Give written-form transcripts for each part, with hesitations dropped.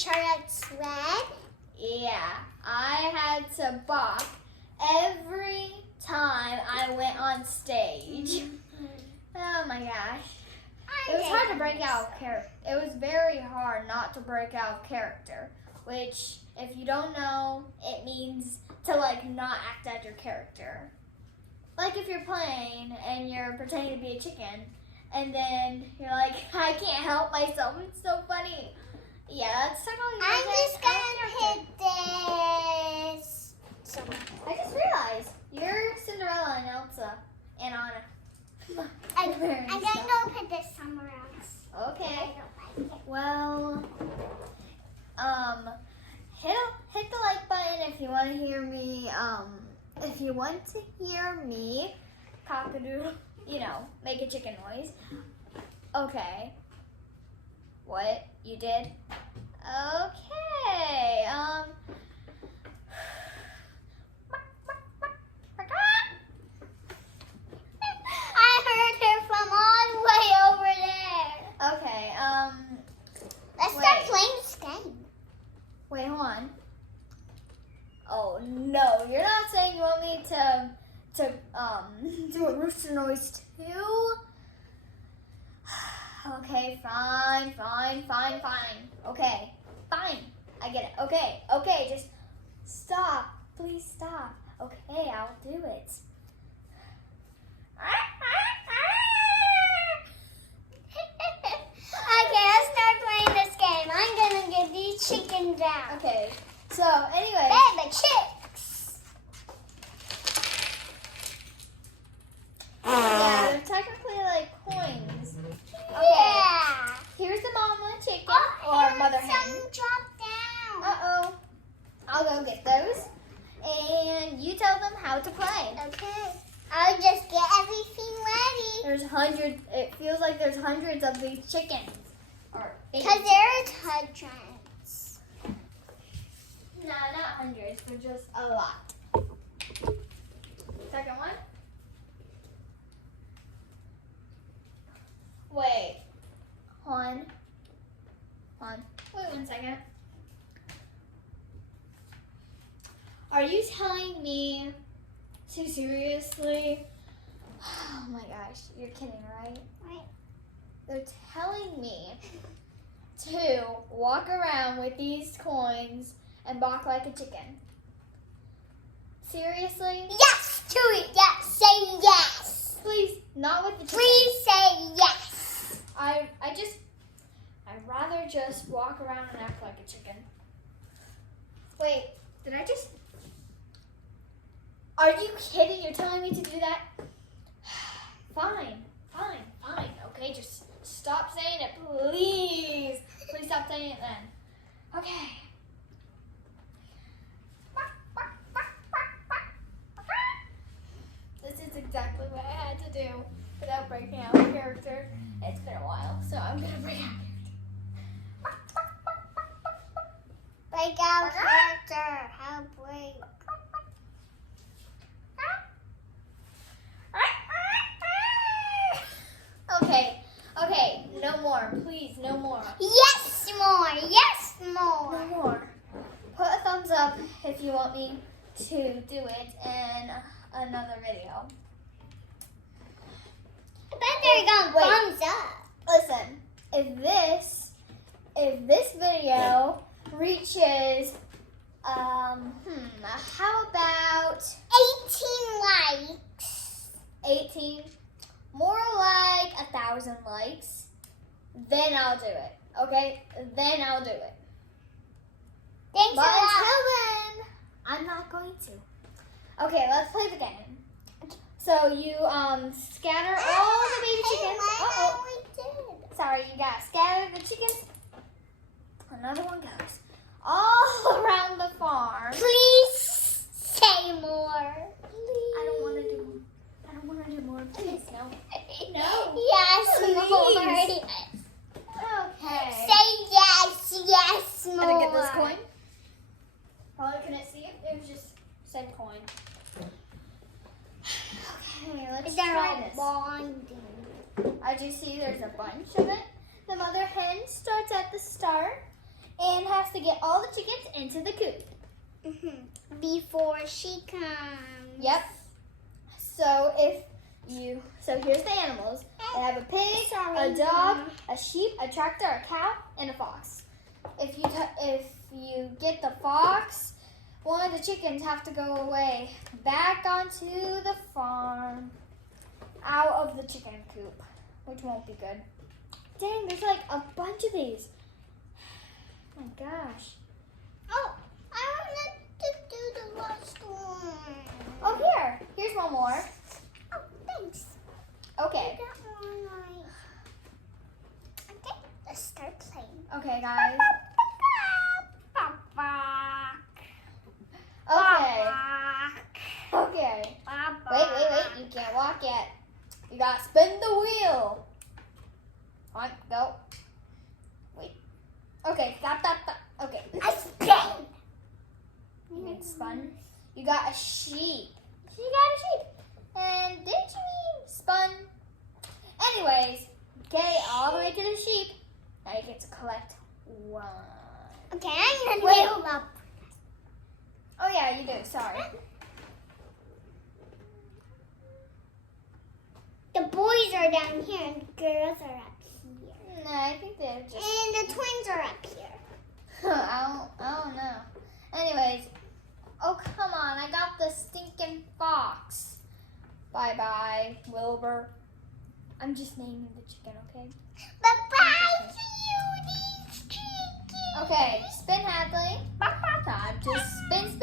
Charlotte's red? Yeah, I had to balk every time I went on stage. Oh my gosh. It was hard to break out of character. It was very hard not to break out of character, which, if you don't know, it means to like not act as your character. Like if you're playing and you're pretending to be a chicken, and then you're like, I can't help myself. It's so funny. Yeah, that's totally. I'm just gonna hit this. I just realized you're Cinderella and Elsa and Anna. I'm gonna go put this somewhere else. Okay. I don't like it. Well, hit the like button if you want to hear me. If you want to hear me, cock-a-doodle, make a chicken noise. Okay. What? You did? Okay. I heard her from all the way over there. Okay. Let's start playing this game. Wait, hold on. Oh no, you're not saying you want me to do a rooster noise too? Okay, fine. Okay, fine. I get it. Okay, just stop. Please stop. Okay, I'll do it. Okay, let's start playing this game. I'm gonna get these chickens out. Okay, so anyway. Baby chicks. Yeah, they're technically like coins. Okay. Yeah. Here's the mama chicken Oh, or mother hen. some drop down. Uh-oh. I'll go get those. And you tell them how to play. Okay. I'll just get everything ready. There's hundreds. It feels like there's hundreds of these chickens. Because there's hundreds. No, not hundreds. They're just a lot. Second one. Wait. Hold on. Wait 1 second. Are you telling me to seriously? Oh my gosh, you're kidding, right? Right. They're telling me to walk around with these coins and bark like a chicken. Seriously? Yes, to it. Yes, say yes. Please, not with the chicken. Please say yes. I'd rather just walk around and act like a chicken. Wait, did I just... Are you kidding? You're telling me to do that? Fine. Okay, just stop saying it, please. Please stop saying it then. Okay. This is exactly what I had to do without breaking out of character. It's been a while, so I'm gonna break out of character. Break out character. How break? Okay, no more, please, no more. Yes, more. Yes, more. No more. Put a thumbs up if you want me to do it in another video. I bet they're going thumbs up. Listen, if this video reaches, how about 18 likes. 18? More like 1,000 likes, then I'll do it. Okay? Then I'll do it. Thanks But a lot. until then, I'm not going to. Okay, let's play the game. So you scatter all the baby chickens. Uh-oh. Sorry, you gotta scatter the chickens. Another one goes all around the farm. Please say more. Please. I don't want to do more. Please, no. No. Yes, Please. more. Okay. Say yes, more. Can I get this coin? Probably couldn't see it. It was just said coin. Okay, let's They're try all this. bonding. As you see, there's a bunch of it. The mother hen starts at the start and has has to get all the chickens into the coop. Before she comes. Yep. So here's the animals. They have a pig, a dog, a sheep, a tractor, a cow, and a fox. If you get the fox, one of the chickens have to go away back onto the farm, out of the chicken coop, which won't be good. Dang, there's like a bunch of these. Oh my gosh. Oh, I wanted to do the last one. Oh, here's one more. Oh, thanks. Okay. That one, okay, let's start playing. Okay, guys. Okay. Wait. You can't walk yet. You gotta spin the wheel. On, go. Wait. Okay, stop. Okay. I spin. It's spun. You got a sheep. You got a sheep. And didn't you mean spun? Anyways, okay, all the way to the sheep. Now you get to collect one. Okay, I'm gonna Wait. build up. Oh yeah, you do. Sorry. The boys are down here and the girls are up here. No, I think they're just. And the twins are up here. I don't know. Anyways, oh come on, I got the stinking fox. Bye, Wilbur. I'm just naming the chicken, okay? Bye-bye to you, these chickens. Okay, spin, Hadley. Time to spin.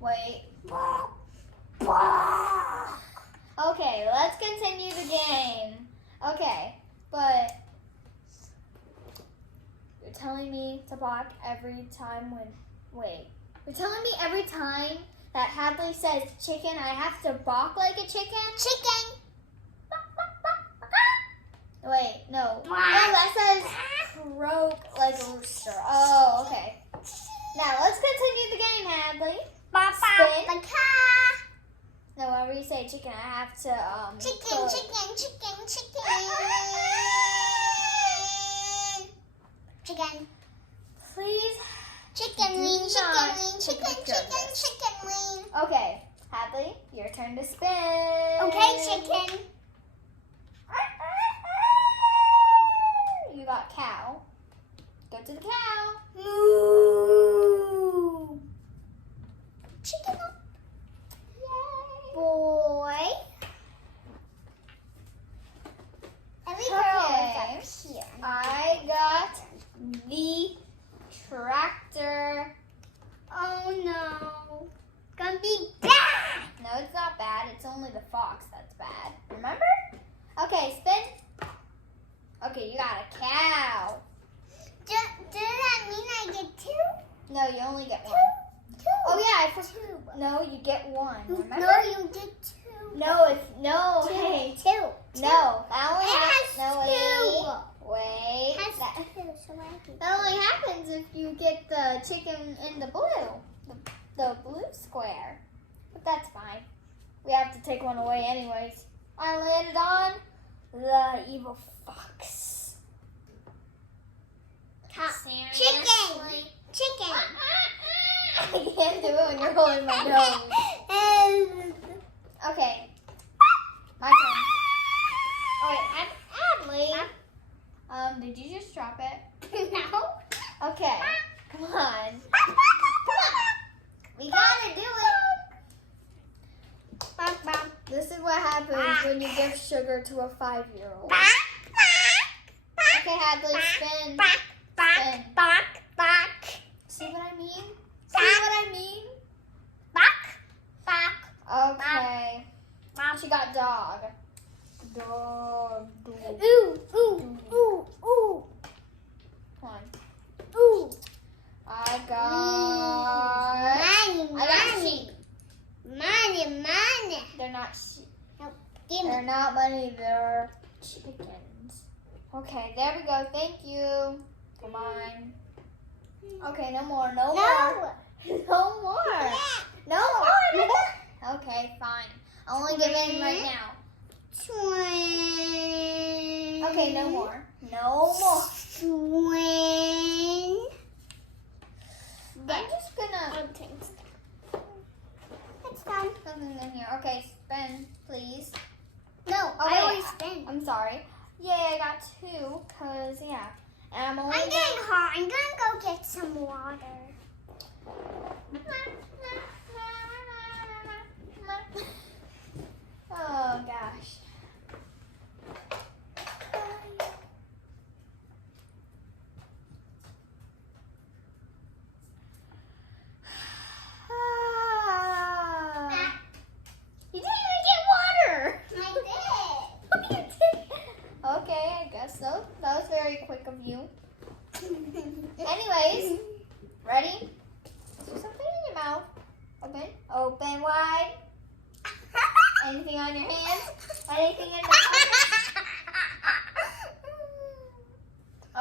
Wait. Okay, let's continue the game. Okay, but you're telling me to bark every time you're telling me every time that Hadley says chicken, I have to bark like a chicken? Chicken. Wait, no. No, that says croak like a rooster. Oh, okay. Now, let's continue the game, Hadley. Spin. No, whenever you say chicken, I have to, Chicken. Chicken. Please. Chicken wing. Okay, Hadley, your turn to spin. Okay, chicken. You got cow. Go to the cow. Moo. Chicken up. Yay. Boy. Every girl is up here. I got the tractor. Oh no. Gonna be bad. No, it's not bad. It's only the fox that's bad. Remember? Okay, spin. Okay, you got a cow. Does that mean I get two? No, you only get one. Two. Oh yeah, Two. no, you get one. Remember? No, you get two. No, it's no. Two. Hey, Two. no. That only It has Wait. It has That, two, so I get that only happens if you get the chicken in the blue, the blue square. But that's fine. We have to take one away anyways. I landed on the evil fox. Chicken. Chicken. I can't do it when you're holding my nose. Okay. My turn. Oh wait, Adley. Did you just drop it? No. Okay. Come on. We gotta do it. This is what happens when you give sugar to a 5-year-old. Okay, Hadley, spin. Spin. See what I mean? Okay. She got dog. Dog. Ooh. Come on. Ooh. I got sheep. Money. They're not sheep. Give me. They're not money, they're chickens. Okay, there we go. Thank you. Come on. Okay, no more. No more. No more. No more. Okay, fine. I'll only give in right now. Twin. Okay, no more. No more. Twin. again, please. No, I Okay. always spin. I'm sorry. Yay, I got 2, cause yeah. And I'm only I'm getting hot. I'm gonna go get some water. Oh gosh. You didn't even get water. I You did. Okay, I guess so. That was very quick of you. did. Anyways, ready? Let's do something in your mouth. Open. Open wide. Anything on your hands? Anything in your pocket?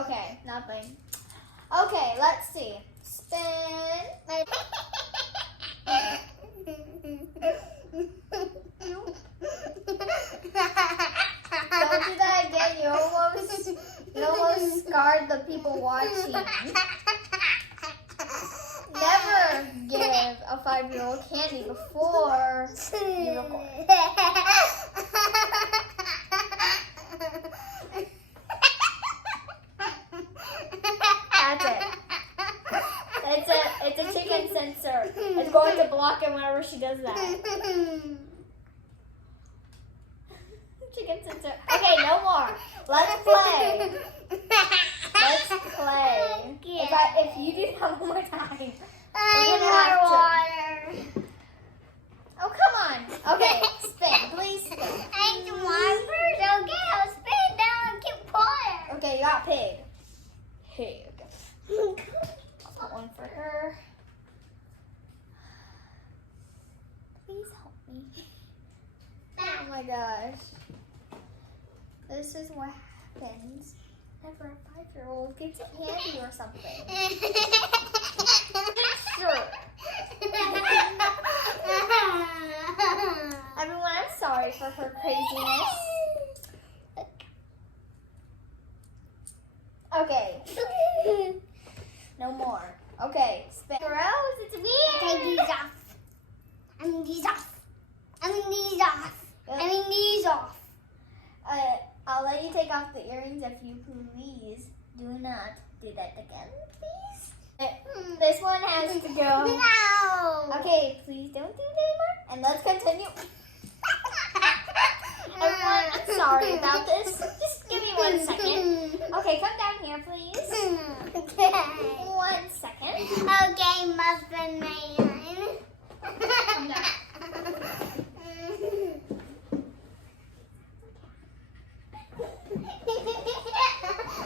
Okay, nothing. Okay, let's see. Spin. Don't do that again. You almost scarred the people watching. Never give a 5-year-old candy before you record. That's it. It's a chicken sensor. It's going to block it whenever she does that. Chicken sensor. Okay, no more. Let's play. Let's play. If you do that one more time, we're gonna have to. Water. Oh, come on. Okay, spin. Please spin. I need water first. Okay, I'll spin down and get water. Okay, you got pig. Pig. I'll put one for her. Please help me. Oh my gosh. This is what happens whenever a 5-year-old gets a candy or something. Sure. Everyone, I'm sorry for her craziness. Okay. No more. Okay. Spin. Rose, it's weird. Take these off. I mean these off. I mean these off. I mean these off. I'll let you take off the earrings if you please. Do not do that again, please. This one has to go. No. Okay, please don't do that anymore. And let's continue. Everyone, I'm sorry about this. Just give me 1 second. Okay, come down here, please. Okay. 1 second. Okay, Muffin Man. Come down.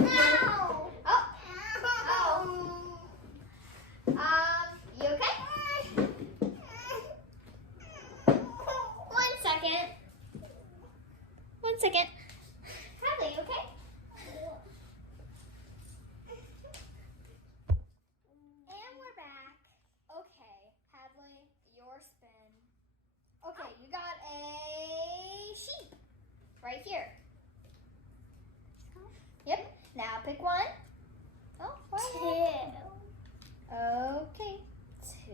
Ow. Oh. You okay? 1 second. 1 second. Hadley, you okay? And we're back. Okay, Hadley, your spin. Okay, you got a sheep right here. Yep. Now pick one. Oh, Two. Okay. 2.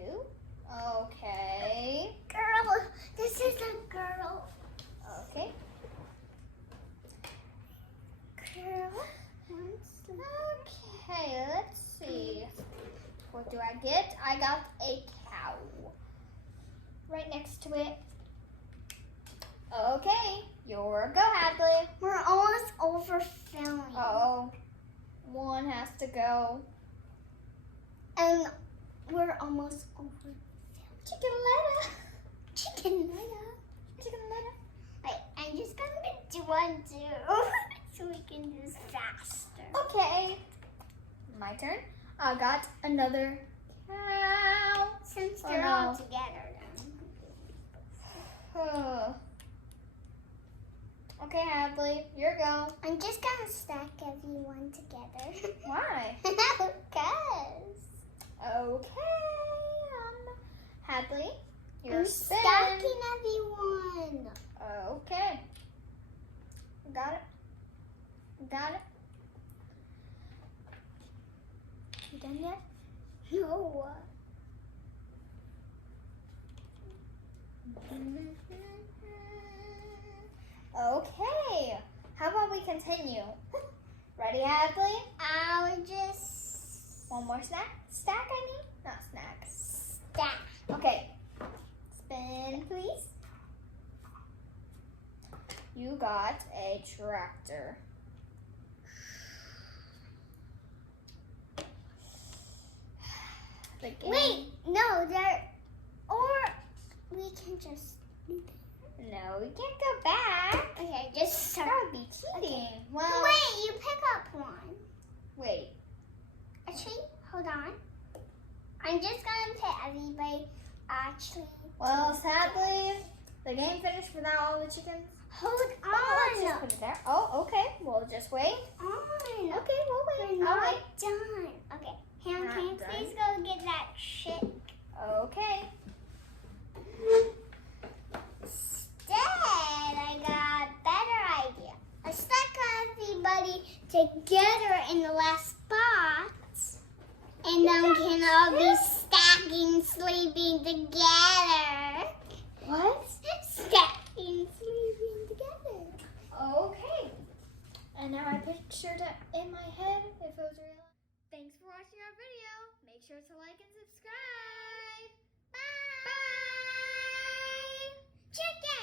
Okay. Girl, this is a girl. Okay. Girl. Okay, let's see. What do I get? I got a cow. Right next to it. Okay, your go, Hadley. We're almost over filming. Uh-oh. One has to go. And we're almost over filming. Chickenletta. Chickenletta. Wait, I'm just gonna do one too. So we can do this faster. Okay. My turn. I got another cow. Since Oh, they're no. all together then. Okay, Hadley, your go. I'm just gonna stack everyone together. Why? Because Okay. Hadley, your I'm spin. stacking everyone. Okay. Got it. Got it. You done yet? No. continue. Ready, Hadley? I'll just... One more snack? Stack, I mean? Not snack. Stack. Okay. Spin, please. You got a tractor. The game- Wait, no, there... Or we can just... No, we can't go back. Okay, just start. That would be cheating. Okay. Well, Wait, you pick up one. wait. Actually, hold on. I'm just gonna put everybody. Actually, Well, sadly, the game finished without all the chickens. hold Let's just on. put it there. Oh, okay. We'll just wait. On. Okay, we'll wait. We're All not right. done. Okay, Ham, Not can you done. please go get that shit? Okay. Instead, I got a better idea. Let's stack everybody together in the last spot. And then we can all be stacking, sleeping together. What? Stacking, sleeping together. Okay. And now I pictured it in my head if it was real. Thanks for watching our video. Make sure to like and subscribe. Bye. Bye. Chicken.